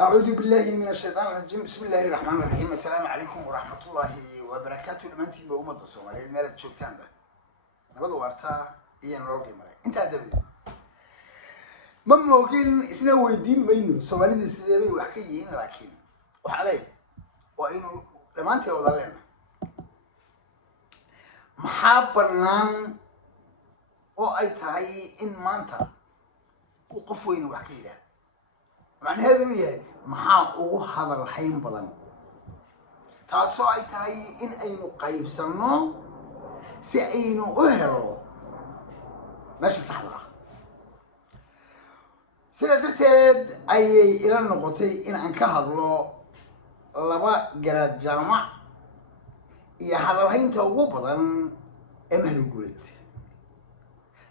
أعوذ بالله من الشيطان الرجيم. بسم الله الرحمن الرحيم. السلام عليكم ورحمة الله وبركاته. لمانتين بأمة الصومالية مالت شوكتان به نبض وارتا إيان روكي مراي أنت أدبي ما ممكن إسنا ويدين بينه صومالي استدابي وحكيين لكن وحالي وإنه لمانتي وضلنا محابرنا أو أي تاي إن مانتا وقفوين وحكي له معنى هذا هي maxaa ugu hadal hayn badan taasoo ay tahay in aynu qaybsano si aynu u helo meesha saxda ah sida darteed ayay ila noqotay in aan ka hadlo laba garaad jaamac iyo hadal haynta ugu badan ee mahadguleed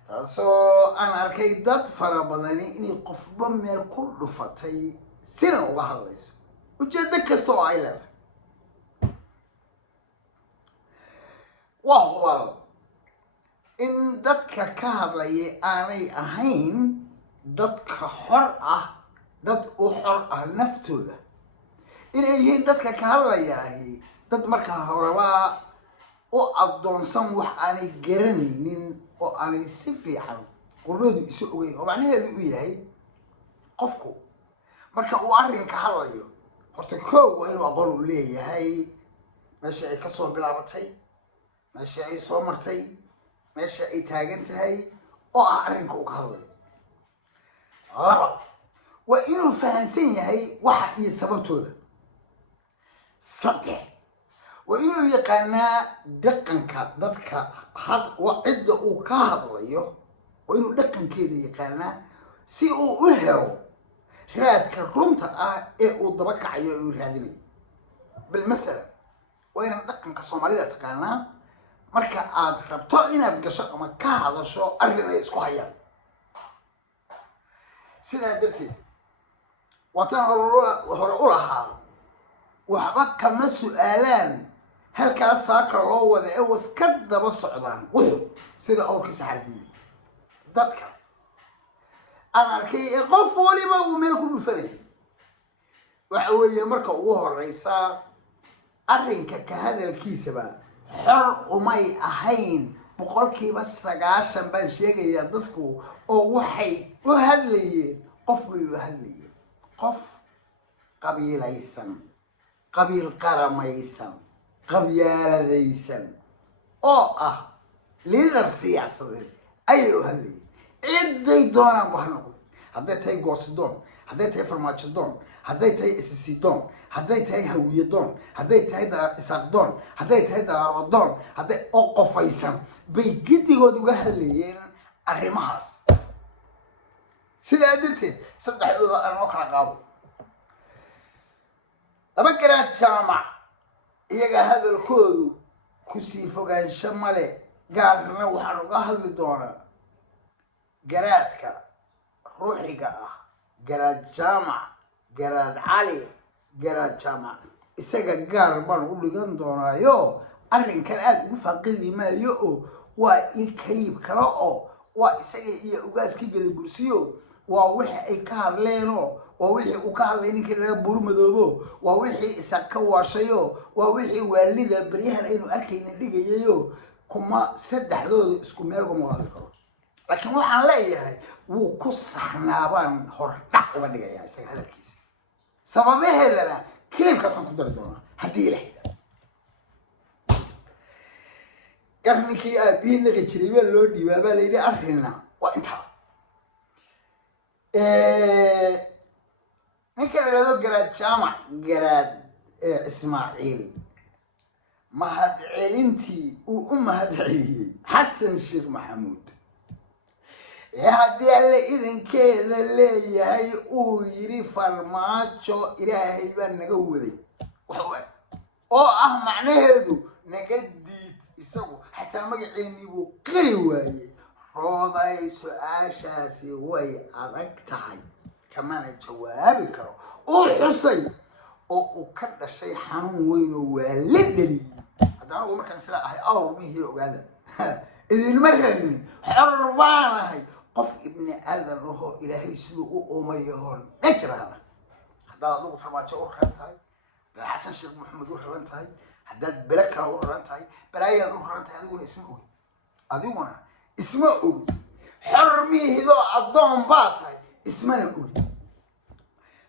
taasoo aan arkay dad fara badani inay qofba meel ku dhufatay sina uga hadlayso ujeeddo kasta oo ay leedahay waa hubaal in dadka ka hadlaya aanay ahayn dadka xor ah dad u xor ah naftooda inay yihiin dadka ka hadlayaahi dad markaa horeba u addoonsan wax aanay garanaynin oo aanay si fiican qordhoodu isu ogeyn oo macnaheedu u yahay qofku marka uu arrinka hadlayo horta koow waa inuu aqoon u leeyahay meesha ay ka soo bilaabatay meesha ay soo martay meesha ay taagan tahay oo ah arrinka uu ka hadlayo laba waa inuu fahamsan yahay waxa iyo sababtooda saddex waa inuu yaqaanaa dhaqanka dadka cidda uu ka hadlayo waa inuu dhaqankeeda yaqaanaa si uu u helo raadka runta ah ee uu daba kacayo uu raadinayo bilmathalan waa inaad dhaqanka soomaalida taqaanaa marka aad rabto inaad gasho ama ka hadasho arrin ay isku hayaan sidaa darteed waataan hore u lahaa waxba kama su-aalaan halkaas saaka loo wada ee was ka daba socdaan wuxuu sida awrkiisa xarbiyi dadka aan arkay ee qof waliba uu meel ku dhufanay waxa weeye marka ugu horeysa arrinka ka hadalkiisaba xor umay ahayn 90% baan sheegayaa dadku oo waxay u hadlayeen qof bay u hadlayeen qof qabiilaysan qabiil qaramaysan qabyaaladaysan oo ah leader siyaasadeed ayay u hadlayeen ciday doonaan wax noqdo hadday tahay goosidoon hadday tahay farmaajodoon hadday tahay isisidoon hadday tahay hawiyadoon hadday tahay isaaqdoon hadday tahay daarodoon hadday oo qofaysan bay giddigood uga hadlayeen arrimahaas sidaa darteed saddexdooda aan oo kala qaabo laba garaad jaamac iyaga hadalkoodu kusii fogaansho male gaarna waxaan uga hadli doonaa garaadka ruuxiga ah garaad jaamac garaad cali garaad jaamac isaga gaar baan u dhigan doonaayo arrinkan aada ugu faaqidi maayo oo waa i kaliib kale oo waa isaga iyo ugaaska geli bursiyo waa wixii ay ka hadleenoo waa wixii uu ka hadlay ninkii laga buurmadoobo waa wixii isaga ka waashayo waa wixii waalida baryahan aynu arkayna dhigayayo kuma saddexdooda isku meel kuma hadli karo laakiin waxaan leeyahay wuu ku saxnaabaan hordhac uga dhigayaa isaga hadalkiisa sababaheedana kiliibkaasaan ku dari doonaa haddii ilahay garninkii aabihii naqi jiray baa loo dhiibaa baa layidhi arrinna waa intaa ninka la yidhahdo garaad jaamac garaad ismaaciil mahad celintii uu u mahad celiyey xasan sheekh maxamuud haddii alle idankeeda leeyahay uu yidhi farmaajo ilaahay baa naga waday oo ah macnaheedu naga diid isagu xataa magaceennii buu qari waayey rooday su-aashaasi way adag tahay kamana jawaabi karo uu xusay oo uu ka dhashay xanuun weyn oo waa la dhaliyey hadda anigu markaan sidaa ahay awrmihii ogaada idinma rarni xor baanahay qof ibni aadan ahoo ilaahay siduu u uumayahoon najraana haddaad adigu farmaajo u raran tahay haddaad xasan sheekh maxamed u raran tahay haddaad bele kale u raran tahay balaayaad u raran tahay adiguna isma ogid xor miihidoo addoon baa tahay ismana ogid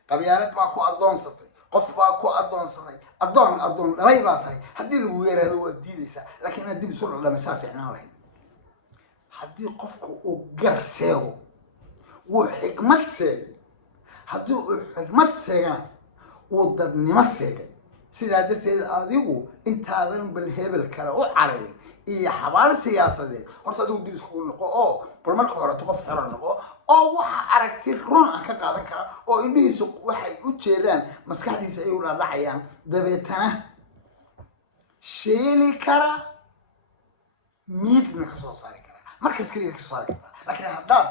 qabyaalad baa ku addoonsatay qof baa ku addoonsaday addoon dhalay baa tahay haddii lagu yeeraado waad diidaysaa laakiin inaad dib isu dhadhamisaa fiicnaan lahayd haddii qofku uu gar seego wuu xikmad seegay haddii uu xikmad seegana wuu dadnimo seegay sidaa darteed adigu intaadan bal hebel kale u cararin iyo xabaar siyaasadeed horta adigu dib iskugu noqo oo bal marka horeto qof xero noqo oo waxa aragti run ah ka qaadan kara oo indhihiisu waxay u jeedaan maskaxdiisa ay u dhaadhacayaan dabeetana sheeli kara miidna ka soo saari kara markaas keliya ka soo saari karta laakiin haddaad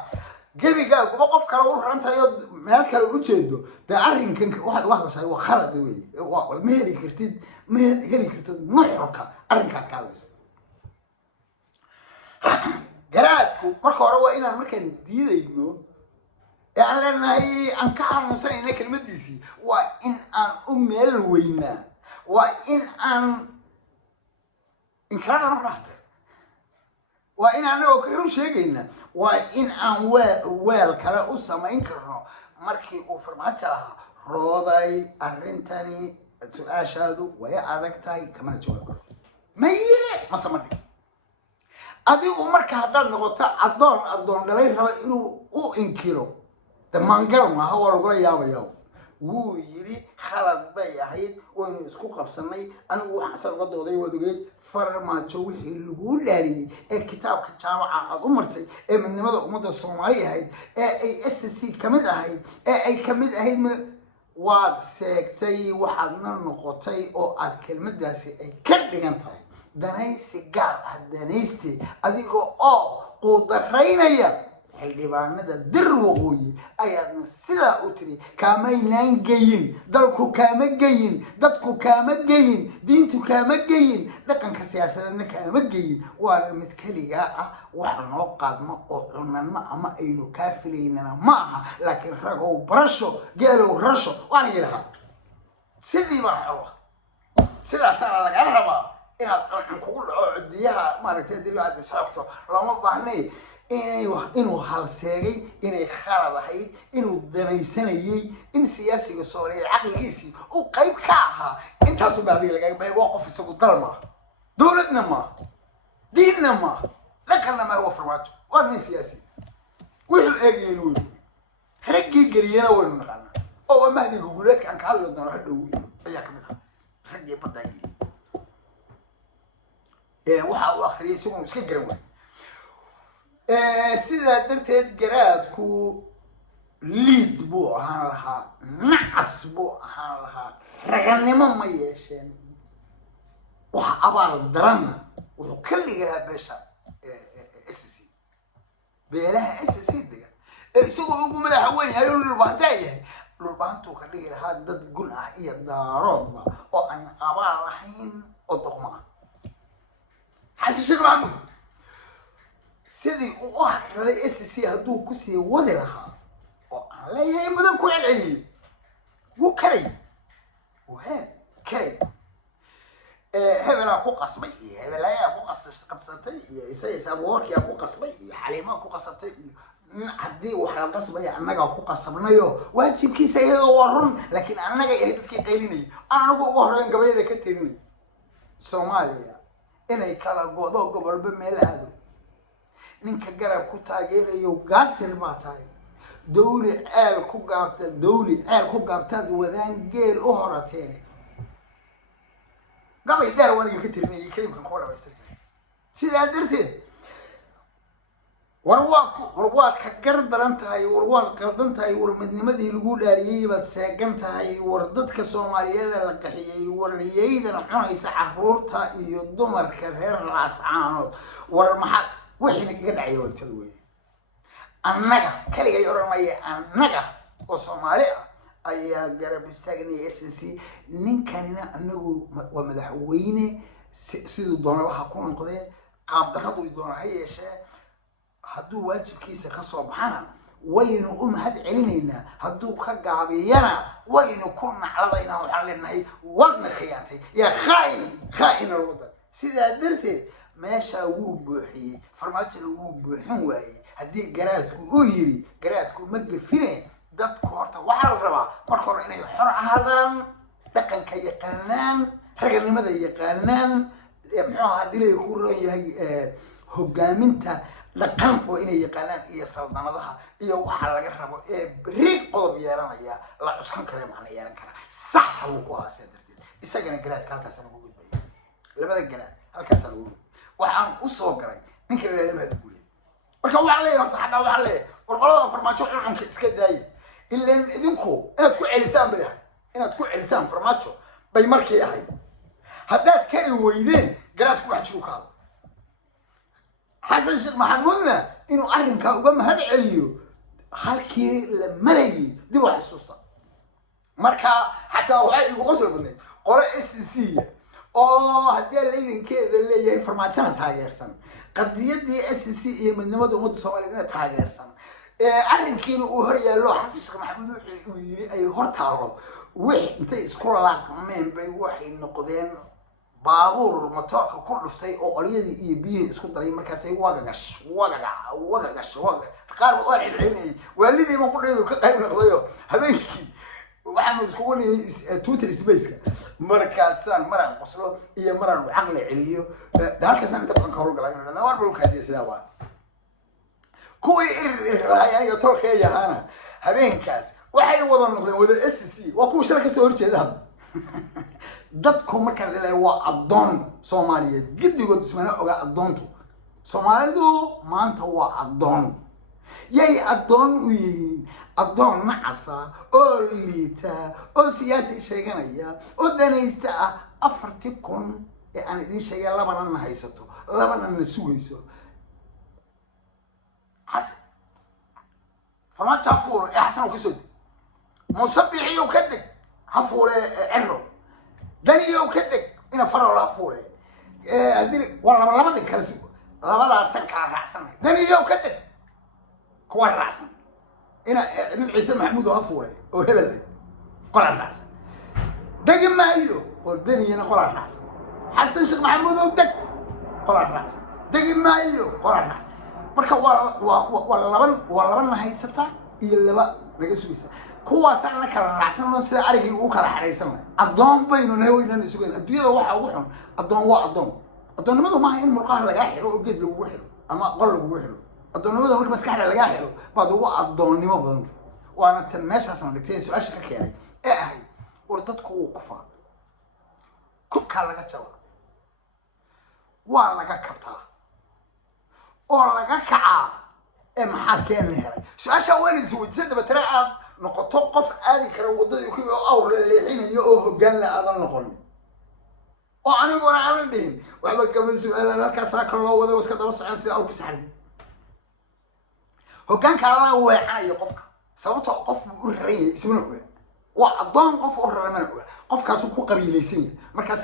gebigaaguba qof kale u raran tahay oo meel kale u jeedo dee arrinkan waxaad uga hadashahay waa khalad weeye ma heli kartid nuxurka arrinkaad ka hadlayso garaadku marka hore waa inaan markaan diidayno ee aan leenahay aan ka xanuunsanayna kelmadiisii waa in aan u meel weynaa waa in aan inkaradana raxda waa in anagoo karu sheegayna waa in aan weel kale u samayn karno markii uu farmaajo lahaa rooday arrintani su-aashaadu way adag tahay kamana jawaab karo ma yire ma samadhi adigu marka haddaad noqoto addoon dhalay raba inuu u inkiro de maangar maaha waa lagula yaabayaa wuu yiri khalad bay ahayd waynu isku qabsanay anigu waxaan isaga dooday waad ogeyd farmaajo wixii lagu dhaariyey ee kitaabka jaamaca aad u martay ee midnimada ummadda soomaali ahayd ee ay SSC ka mid ahayd ee ay ka mid ahayd waad seegtay waxaadna noqotay oo aad kelmadaasi ay ka dhigan tahay danaysi gaar ah danayste adigoo oo qudaraynaya xildhibaanada dir waqooyi ayaadna sidaa u tiri kaamaynaan geyin dalku kaama geyin dadku kaama geyin diintu kaama geyin dhaqanka siyaasadeedna kaama geyin waana mid keligaa ah wax noo qaadmo oo cunanmo ama aynu kaa filaynana ma aha laakiin ragow barasho geelow rasho waanigi lahaa sidii baan xawa sidaasaana laga rabaa inaad cuncan kugu dhaco codiyaha maaragtay dib aad isxogto looma baahnay inuu halseegay inay khalad ahayd inuu danaysanayay in siyaasiga Soomaaliyeed caqligiisii uu qayb ka ahaa intaas u baahday laga bay waa qof isagu dal ma dawladna ma diinna ma dhaqanna ma waa farmaajo waa nin siyaasi wuxuu eegayeen uu raggii galiyana waynu naqana oo mahdiga guuleedka aan ka hadlo doono hadhow ayaa ka mid ah raggii badda waxa uu akhriyay isagoo iska garan waay sidaa darteed garaadku liid buu ahaan lahaa nacas buu ahaan lahaa raganimo ma yeesheen waxa abaal daranna wuxuu ka dhigi lahaa beesha SSC beelaha SSC dega isagoo ugu madaxa weyn yahay dhulbaanta yahay dhulbaantuu ka dhigi lahaa dad gun ah iyo daaroodba oo aan abaal ahayn oo doqmo ah xasan sheekh maxamuud sidii uu u hakraday SSC hadduu ku sii wadi lahaa oo aan leeyahay badan ku celceliyey wuu karay hebelaa ku qasbay iyo hebelayaa ku qabsatay iyo isaga warkiyaa ku qasbay iyo xaliimaa ku qasabtay iyo haddii wax la qasbaya annagaa ku qasabnayo waajibkiisa iyadoo waa run laakiin annaga yahay dadkii qaylinayay anagu ugu horreyn gabayada ka tirinay Soomaaliya inay kala go'do gobolba meel aado ninka garab ku taageerayo gaasir baa tahay dawli ceel ku gaabtaad wadaan geel u horateen gabay dheer waniga ka tirinayay kaliibkan ku dhawaystay sidaa darteed warwaad ka gar daran tahay warwaad qaldan tahay war midnimadii lagu dhaariyay baad seegan tahay war dadka Soomaaliyeed la qaxiyay wariyaydan cunaysa caruurta iyo dumarka reer laascaanood war maxaa wixii iga dhacay waltada weey annaga kaliya oranaya annaga oo Soomaali ah ayaa garab istaagnay SSC ninkanina anagu waa madaxweyne sidoo doona waxa ku noqday qaab darradu doona ha yeeshee hadduu waajibkiisa ka soo baxana waynu mahad celinayna hadduu ka gaabiyana waynu ku nacladayna waxaan leenahay wadna khiyaantay yaa khaa'in alwadan sidaa darteed meesha wuu buuxiyey farmaajona wuu buuxin waayey haddii garaadku uu yiri garaadku ma gafine dadku horta waxaa la rabaa marka hore inay xor ahaadaan dhaqanka yaqaanaan raganimada yaqaanaan muxuu ahaa dilay ku roon yahay hogaaminta dhaqan oo inay yaqaanaan iyo saldanadaha iyo waxa laga rabo bariid qodob yeelanaya la cuskan kara macna yeelan kara sax uu ku aasay darteed isagana garaadka halkaas aan ugu gudbay labada garaad halkaas aan ugu gudbay waxaan u soo galay ninka reerada guuleed marka waxa leeyahay horta xataa waxa leeyahay qorqolada farmaajo cunka iska daayay ileen idinku inaad ku celisaan bay ahay inaad ku celisaan farmaajo bay markii ahayd haddaad kari weydeen garaadku wax jiro kaado xasan sheekh maxamuudna inuu arrinkaa uga mahad celiyo halkii la marayay dib u xasuusta marka xataa waxay igu qosol badneed qole SCC oo haddii laydankeeda leeyahay farmaajona taageersan qadiyadii SCC iyo midnimada ummadda Soomaaliyeed taageersan arrinkiina uu hor yaallo xasan sheekh maxamuud wuxuu yiri ay hor taalo wix intay isku laaqmeen bay waxay noqdeen baabuur motorka ku dhuftay oo oryadii iyo biyihii isku daray markaas ay wagagash qaar oo xilxinay waalidii ma ku dheeyo ka qayb noqdayo habeenkii waxaan isku wanaagay Twitter space-ka markaasaan maraan qoslo iyo maraan caqli celiyo halkaasaan inta badan ka howlgalay inaan war bal ka hadii sidaa waa kuwii aniga tolkay yahaana habeenkaas waxay wada noqdeen wada SCC waa kuwa shirka soo horjeeda dadku marka la leeyahay waa adoon Soomaaliyeed gidigood ismana oga adoontu Soomaalidu maanta waa adoon yay adoon u yihiin adoon macasa oo liita oo siyaasi sheeganaya oo danaysta ah 40,000 ee aan idin sheegay labana haysato labana sugayso حسن فما تشافور يا حسن وكسود مصبيحي وكدك هفور عرو دنيا وكدك انا فرع هفور ادري والله ما بدك كرسي لا سكر راسن دنيا وكدك كوار راسن انا عيسى محمود هفور وهبل قرع راسن دق ما ايو والدنيا انا قرع راسن حسن شيخ محمود ودك قرع راسن دق ما ايو قرع راسن marka waa laban haysata iyo laba laga sugaysa kuwaas aan la kala raacsan sida arigii ugu kala xareysan adoon baynu naweynaan isugu adduunyada waxa ugu xun adoon waa adoonnimadu ma aha in murqaha laga xiro oo geed lagu xiro ama qol lagu xiro adoonnimadu marka maskaxda laga xiro baad ugu adoonnimo badan waana tan meeshaas aan dhigtay su'aasha ka keenay ee ahay war dadku uu kufa kubka laga jaba waa laga kabtaa oo laga kacaa maxaa keen helay su'aasha weyn si wajida batara aad noqoto qof aadi kara wadada ku oo awr leexinayo oo hoggaan la aadan noqon oo aniguna aan dhihin waxba kama su'aalan halkaas ka loo wado iska daba socon sida awr kisaxay hoggaanka la weecanayo qofka sababtoo qof u raray ismuna oga waa adoon qof u raray mana oga qofkaas ku qabiilaysan markaas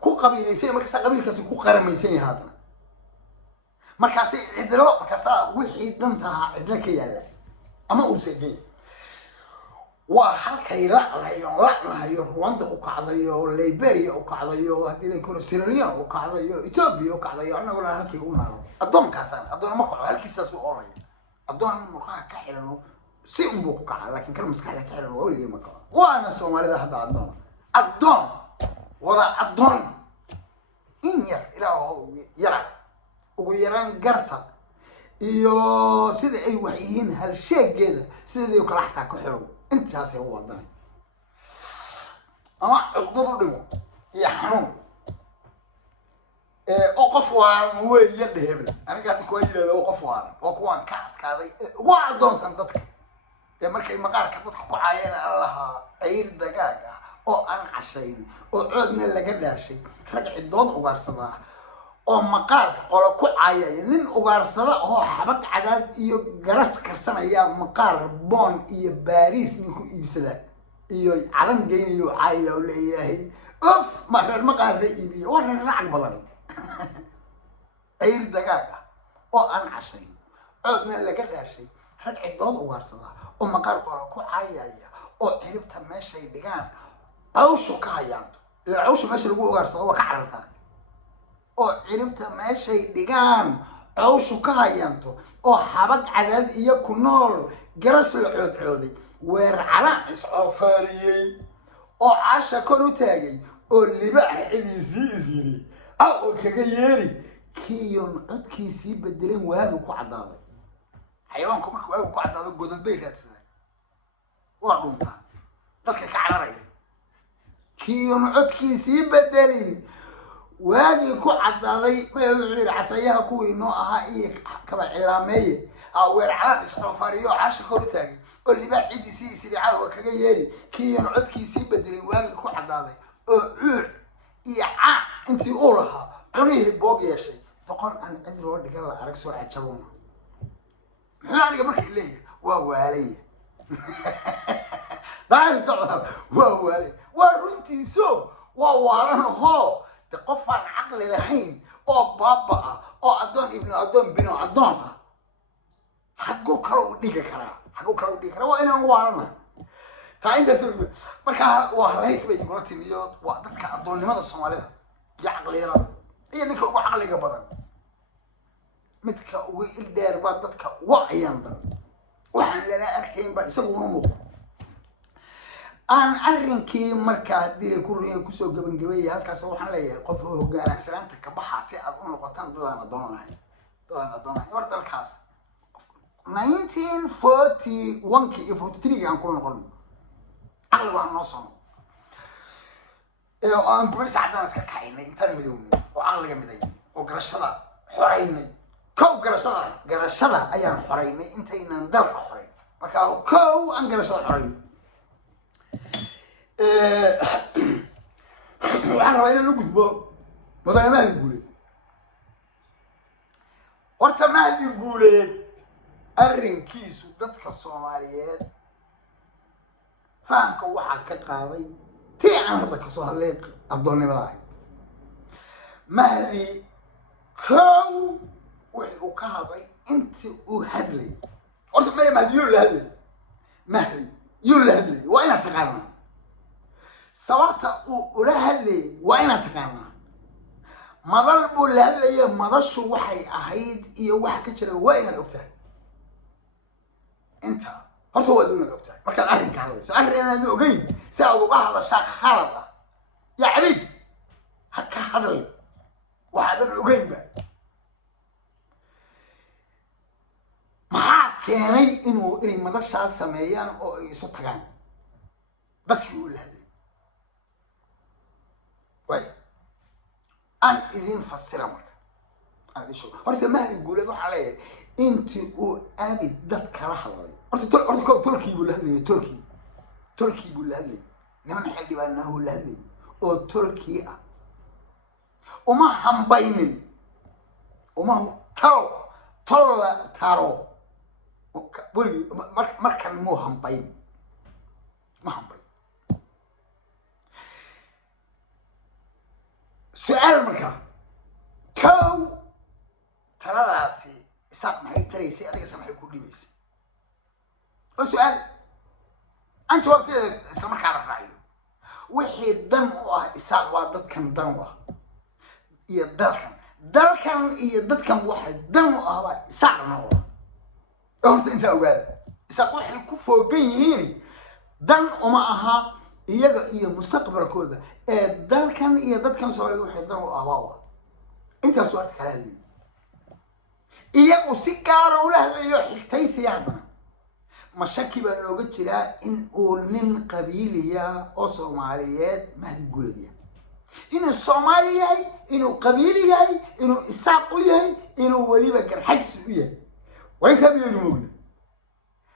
ku qabiilaysan markaas qabiilkaas ku qaramaysan yahay markaas cidlo markaas wixii danta cidla ka yaala ama uu sageey waa halkay la lahayo Rwanda u kacdayo Liberia u kacdayo hadii la koro Sierra Leone u kacdayo Ethiopia u kacdayo anaguna halkii u naalo adoonkaasaan adoon ma kaco halkiisaas u oolay adoon markaa ka xirano si un buu ku kacaa laakiin kala maskaxda ka xirano waligeed ma kaco waana Soomaalida hadda adoon wada adoon in yar ilaa ugu yaraan garta iyo sida ay wax yihiin hal sheegeeda sidii kala xataa ka xiro intaas ay wadaan ama uqdadu dhimo iyo xanuun oo qof waa weeye dhehebla aniga hadda ku yiraahdo qof waa oo kuwan ka adkaaday waa adoonsan dadka markay maqaarka dadka ku caayeen allaha ayr dagaag ah oo aan cashayn oo coodna laga dhaashay rag cidood ugaarsada oo maqaar qolo ku caayay nin ugaarsada oo xabad cadaad iyo garas karsanaya maqaar boon iyo Paris ninku iibsada iyo calan geynayo caayay oo leeyahay of ma reer maqaar iibiyo war lacag badan ayr dagaag oo aan cashayn coodna laga dhaashay rag cidood ugaarsada oo maqaar qora ku caayaya oo ciribta meeshay dhigaan cawshu ka hayaanto ila cawshu meesha lagu ugaarsado waa ka carartaa oo ciribta meeshay dhigaan cawshu ka hayaanto oo xabag cadaad iyo ku nool garas la coodcooday weer calaan iscoofaariyey oo caasha kor u taagay oo libaax cidiisii isyiri oo kaga yeeri kiyon codkiisii bedeleen waagu ku caddaaday xayawaanku marka waagu ku caddaado godad bay raadsadaan waa dhuntaa dadka ka cararaya kiyon codkiisii bedelin waagii ku caddaaday wuxuu yidhi casayaha kuwii noo ahaa iyo kaba cilaameeye weer calaan iscoofaariyo caasha kor u taagay oo libaax cidiisii isyiri caawa kaga yeeri kiyon codkiisii bedelin waagii ku caddaaday oo cuur iyo caan intii uu lahaa cunihii boog yeeshay doqon aan cid loo dhigan la arag soo cajabona muxuu aniga markii leeyahay waa waalaya daahir socdaal waa waalaya waa runtiiso waa waalanahoo de qofaan caqli lahayn oo baaba ah oo addoon ibnu addoon bino addoon ah xagguu kale u dhigi karaa waa inaan waalana taa intaas markaa waa halays bay igula timiyo waa dadka addoonnimada soomaalida iyo caqliyada iyo ninka ugu caqliga badan midka ugu ildheer baa dadka uga ayaan daran waxaan lala arkayn baa isaguna muuqda aan arrinkii markaa haddii la kusoo gabagabeeyay halkaas waxaan leeyahay qof hogaansanaanta ka baxa si aad u noqotaan dadaan addoonahay war dalkaas 1941 iyo 43 aan ku noqon caqligu aan noo sono aan gumaysi caddaan iska kacaynay intaan midownay oo caqliga midaynay oo garashada xoraynay kow garashada ayaan xoraynay intaynan dalka xorayn markaa kow aan garashada xoraynay waxaan rabaa inaan u gudbo mudane mahdi guuleed horta mahdi guuleed arrinkiisu dadka soomaaliyeed fahamka waxaa ka qaaday tii aan hadda kasoo hadlay addoonnimada ahayd mahdi kow wixii uu ka hadlay intii uu hadlay horta mahdi yuu la hadlay waa inaad taqaanaa sababta uu ula hadlayay waa inaad taqaanaa madal buu la hadlaya madashu waxay ahayd iyo waxa ka jira waa inaad ogtahay inta horta waad inaad ogtahay markaad arrinka hadlayso arrin inaad ogeyn si aad uga hadashaa khalad ah yaa cabiid ha ka hadlay waxaadan ogeynba maxaa keenay inay madashaas sameeyaan oo ay isu tagaan dadkii uu la hadlayay waay aan idin fasira marka aan idin sheego horta mahdi guuleed waxaa leeyahay intii uu abid dad kala hadlay horta tolkii buu la hadlayay tolkii buu la hadlayay niman xildhibaanahu la hadlayay oo tolkii ah uma hambaynin taro weligii markan muu hambayn ma hambayn su-aal markaa kow taladaasi isaaq maxay taraysay adigase maxay ku dhibaysay oo su-aal aan jawaabteeda isla markaaba raaciyo wixii dan u ah isaaq waa dadkan dan u ah iyo dalkan iyo dadkan waxay dan u ah baa isaaqna u ah horta intaa ogaada isaaq waxay ku foogan yihiin dan uma aha iyaga iyo mustaqbalkooda ee dalkan iyo dadkan Soomaaliyeed waxay dan u ahbaa intaas waa kala hadlay iyagu si gaar ah u lahadayo xigtaysi haddana mashaki baa looga jiraa in uu nin qabiiliya oo Soomaaliyeed mahdi guuleed yahay inuu Soomaali yahay inuu qabiili yahay inuu isaaq u yahay inuu waliba garxajsi u yahay way ka biyaynu moogna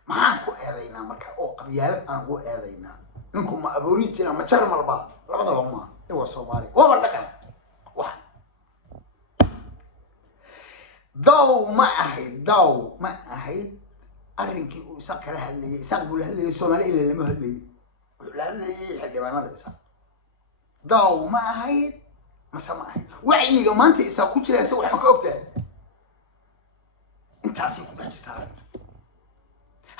maxaan ku eedaynaa marka oo qabyaalad aan ugu eedaynaa ninku ma abuuri jira ma jar marba labadaba ma waa Soomaali waba dhaqan wax daw ma ahayd arrinkii uu isaaq kala hadlayay isaaq buu la hadlayay Soomaali ilaa lama hadlayay wuxuu la hadlayay xildhibaanada isaaq daw ma ahayd ma ahayd wacyiga maanta isaaq ku jira isaaq wax ma ka ogtahay intaasay ku dhex jirtaa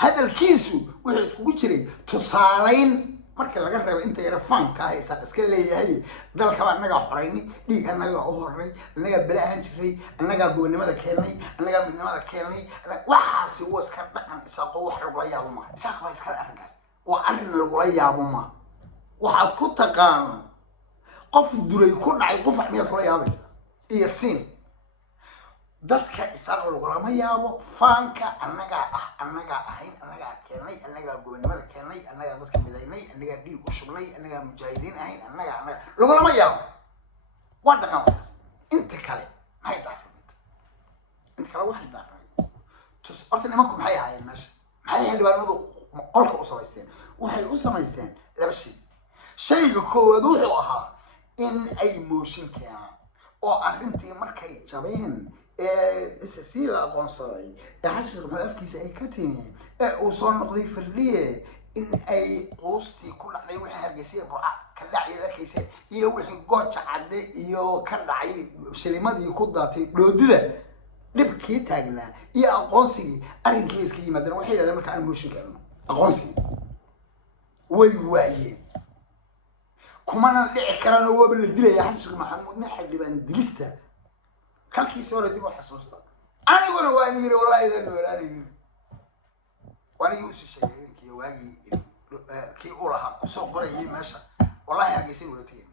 هذا الكيسو وحس وجري تصالين marka laga reebo inta yar fanka ah isaaq iska leeyahay dalka baa anaga xoreyni dhiig anaga oo horay anaga balaahan jiray anaga gobonimada keenay anaga midnimada keenay waxaasi waa iska dhaqan isaaq wax lagu yaabo ma isaaq baa iska arrinkaas waa arrin lagu yaabo ma waxaad ku taqaan qof duray ku dhacay qof axmiyad kula yaabaysa iyo siin dadka isaaq lagama yaabo fanka anaga ahayn anaga keenay anaga gobonimada keenay anaga dadka midaynay anaga dhiig u shubnay anaga mujaahidiin ahayn anaga lagama yaabo waa dhaqan inta kale maxay tahay inta kale waxay tahay tus horta nimanku maxay ahaayeen meesha maxay xildhibaanadu qolka u samaysteen waxay u samaysteen laba shay shayga koowaad wuxuu ahaa in ay mooshin keenaan oo arrintii markay jabeen السلسلة قنصري حسب ما أفكيس أي كتير وصار نقضي فرلية إن أي قوستي كل عليه وحنا جسير برع كلا عيدا كيسة يوحي قاتش عدي يو كلا عي سليمان يكون ضاتي لودله نبكي تاجنا يا قنصري أرين كيس كي مدن وحيد هذا مكان موشي كلام قنصري ويواي كمان اللي كان هو بالدلة يا حسب محمود نحل بان دلسته كلكي سورة دي بحسوستا أنا أقول وأنا يقول والله إذا نوراني وأنا يوسف شيء كي واجي كي أورها كسوق قريه ماشى والله هرجسين ويتين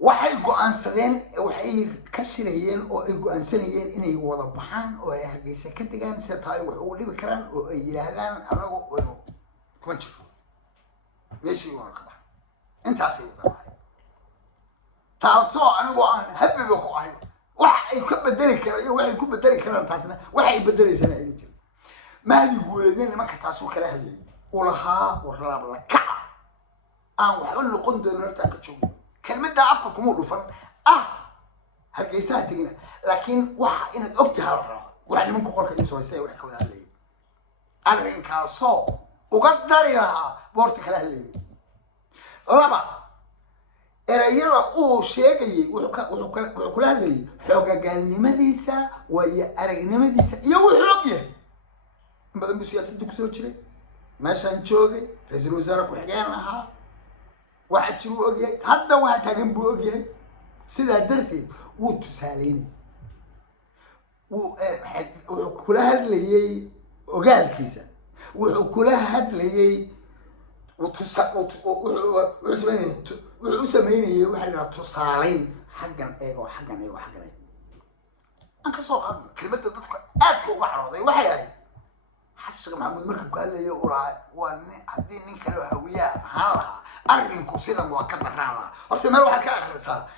waxay go'aansadeen waxay ka shirayeen oo ay go'aansanayeen inay wada baxaan oo ay hargeysa ka tagaan si taay wax ugu dhibi karaan oo ay yiraahdaan anagu waynu kuma jiro meeshii waan ka baxay intaas ay wada taasoo anigu aan habba ku ahay wax ay ka bedeli karaan waxay ku bedeli karaan taasna waxay bedelaysan ay jirto maadi guuleedeen nimanka taasoo kala hadlay walaha warlaab la kaca aan waxba noqon doono horta ka joogo kelmadda afka kuma dhufan hargeysa tagina laakiin waxa inaad ogtahay waxa nimanku qolka iyo sooysay wax ka wada hadlay arrinkaasoo uga dari lahaa boorta kala hadlay laba erayada uu sheegay wuxuu kula hadlayay xoogagaalnimadiisa way aragnimadiisa iyo wuxuu ogyahay badan siyaasadda ku soo jiray meeshan joogay ra'iisul wasaare ku xigeen ahaa waxa jiru ogyahay hadda waxa taagan buu ogyahay sida darteed wuu tusaaleynay wuxuu kula hadlayay ogaalkiisa wuxuu kula hadlayay wuxuu sameeyay waxa la tusaaleyn xaggan eego xaggan aan ka soo qaadno kelmadda dadka aad ku uga carooday waxay ahayd xasan maxamuud markuu ka hadlayo waa haddii nin kale hawiya ahaan lahaa arrinku sidan waa ka daraan lahaa horta meel waxaad ka akhrisaa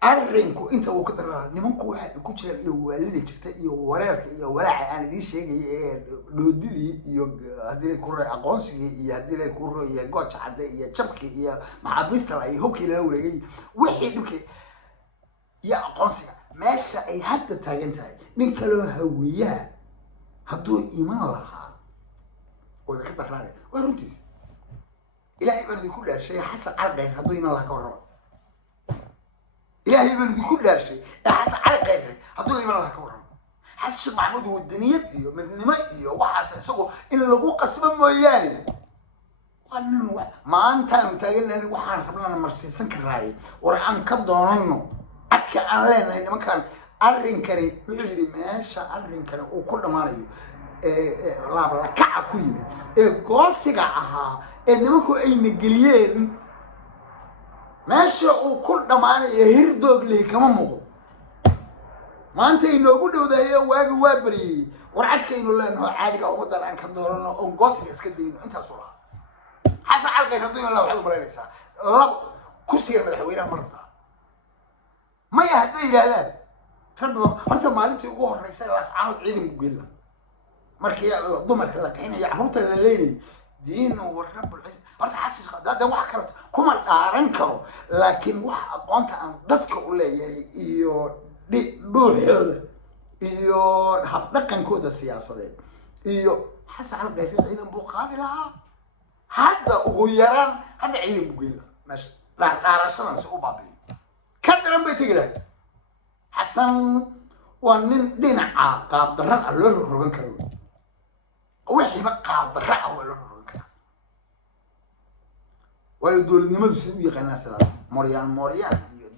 arrinku inta uu ka daraan nimanku waxa ku jiraan iyo waalida jirta iyo wareerka iyo walaaca aan idin sheegay ee doodidii iyo hadii ku ray aqoonsigii iyo hadii ku ray gooch cadde iyo jabkii iyo maxaabista ay hubkii la wareegay wixii dhibkii iyo aqoonsiga meesha ay hadda taagan tahay nin kale hawiya hadduu iman lahaa wada ka daraan waa runtiis ilaahay baan ku dhaarshay xasan calqeen hadduu iman lahaa ka warraba إلهي بلدي كل شيء حس على غيره هذول ما لها كورهم حس محمود والدنيا إيوه من نمائيه وحس سووا إن لقوا قسم موياني وأنا ما أنت متأكد إن وحنا ربنا مرسيسن كراي ورعان كدوننو أتك علينا إن ما كان أرنكري وعيري ماشى أرنكري وكل ما رأيه لا بلا كعكوين قاسق عها إن ما كو أي مجليين ماشي وكل دمان يهردوق لي كمان مغو ما أنت إنه قد هي واجي وابري ورعتك إنه لأنه عادي أو مدة الآن كم دورنا أو قاسي إسكدين أنت صورة حسن على كيف تقول الله وحده برا نساء رب كسر من الحويرة مرة ما يهدي إلى الآن ترى أنت ما أنت يقول الرئيسة الأسعار عيد مقولة مركي ضمر لك حين يعرض الليل دين والرب العز برضه حاسس ده واحد كلام كم أرنكره لكن واحد قانت عن ضدك قليل إيو روح هذا إيو حبكن كود السياسة ده إيو حس على جاي عيد بوقافي لها هذا غيران هذا عيد بقيلة ماشي لا رسمنا سوق بابي كدرن بيتقلك حسن ونن دين عقاب درن الله ربنا كريم wixii ba qaab darra wala roga way dowladnimadu si u yaqaanaa salaad mooriyaan iyo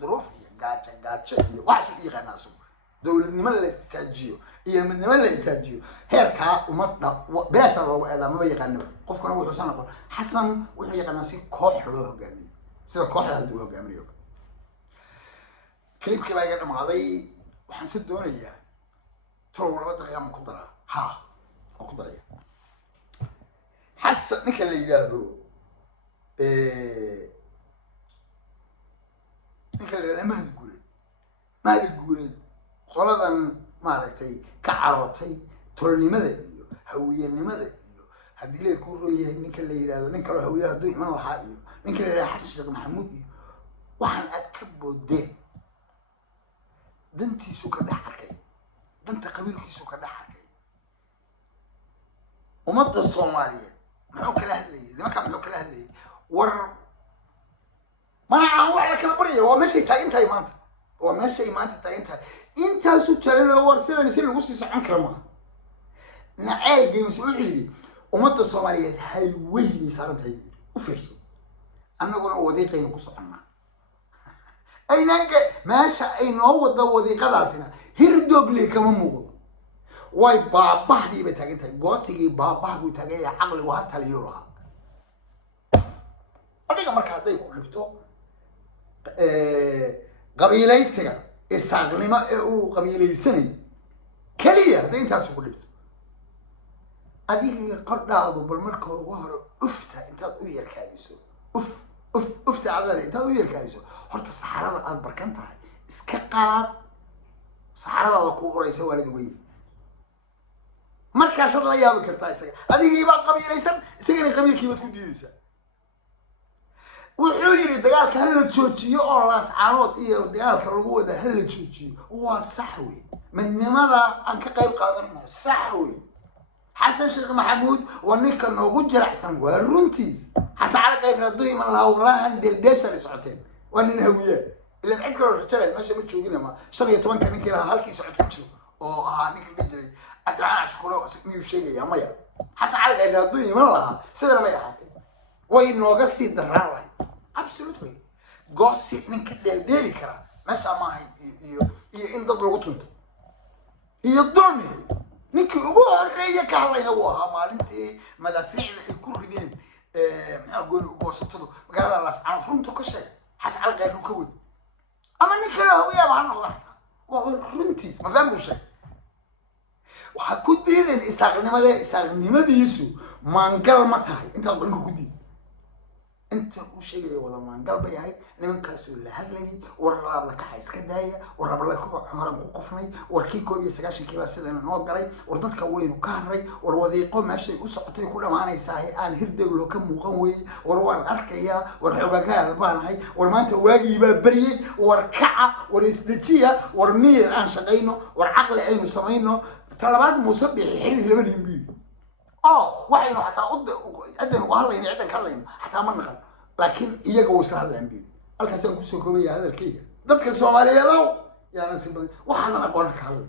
duruuf iyo gaajo iyo wax si u yaqaanaa soo dowladnimada la istaajiyo iyo midnimada la istaajiyo heerka uma beesha loogu eedaamaba yaqaanaba qofkana wuxuu sanaqo xasan wuxuu yaqaanaa si koox loo hogaamiyo sida kooxda haduu hogaamiyo klibkii baa iga dhamaaday waxaan si doonayaa tolo laba daqiiqo ma ku daraa oo ku daraya xasan ninka la yiraahdo ninka la yiraahdo mahdi guureed qoladan maaragtay ka carootay tolnimada iyo hawiyanimada iyo haddii lay ku rooyahay ninka la yiraahdo nin kale hawiye hadduu iman lahaa iyo ninka la yiraahdo xasan sheekh maxamuud iyo waxaan aad ka boodeen dantiisu ka dhex arkay danta qabiilkiisu ka dhex arkay ummadda Soomaaliyeed muxuu kala hadlayay nimanka muxuu kala hadlayay war manaa wax la kala bariyo waa meeshay taagintahay maanta waa meeshay maanta taagintahay intaasu talalo war sidan si lagu sii socon karo ma nacayl geemis wuxuu yiri ummadda Soomaaliyeed hay weyn saarantahay u fiirso annaguna wadiiqayna ku soconnaa aynanka meesha ay noo wada wadiiqadaasina hirdoogle kama muuqdo way baabahdii bay taagantahay goosigii baabahdu taagay aqligu ha taliyo laha adiga marka haday ku dhibto qabiilaysiga isaaqnimo ee uu qabiilaysanay kaliya haday intaas ku dhibto adiga qodhaadu bal marka ugu hore ufta intaad u yarkaadiso ufta adale intaad u yarkaadiso horta saxarada aad barkan tahay iska qaad saxarada ku uraysa waalid weyn markaas la yaab kartaa isaga adigii baa qabiilaysan isagana qabiilkiiba ku diidaysa wuxuu yiri dagaalka hal la joojiyo oo laas caarood iyo dagaalka lagu wada hal la joojiyo waa sax weey midnimada aan ka qayb qaadanno sax weey xasan sheekh maxamuud waninka noogu jiracsan waa runtiis xasan cali qayb raadooy ma laha walahan deldeesha la socoteen wanin hawiye ila cid kale oo rajada meesha ma joogina ma 15 ninkii lahaa halkii socod ku jiro oo ahaa ninkii la jiray adraan ashkuro miyuu sheegaya maya xasan cali qayb raadooy ma laha sidana ma yahaatay way nooga sii daraan absolutely gossip ninka dheeldheeli kara meesha ma ahay iyo in dad lagu tunto iyo dulmi ninkii ugu horeeyay ka hadlayna waa ahaa maalintii madaafiicda ay ku rideen maxaa gooni u boosatadu magaalada laas aan runta ka sheeg xasan cali qayb ka wadi ama nin kale hawiya ma noqda waa runtiis ma fahmo shay waxa ku diideen isaaqnimadiisu maangal ma tahay inta banka ku diid inta uu sheegay wada maangal bay ahay nimankaas uu la hadlayay war laab la kaxa iska daaya war rab la horan ku qofnay warkii 19 baa sidana noo galay war dadka weyn ka haray war wadiiqo meeshay u socotay ku dhamaanaysaa aan hirdeeg loo ka muuqan weey war waan arkaya war xogaga baanahay war maanta waagii baa bariyay war kaca war isdajiya war miir aan shaqeyno war aqli aynu sameeyno talabaad musabixi xiriir laba dhimbi waxaynu xataa ciidan u hadlayna ciidan ka hadlayna xataa ma naqan laakiin iyaga way isla hadlaan bi halkaas aan ku soo koobaya hadalkayga dadka Soomaaliyeed yaana si badan waxaan aqoon ka hadlay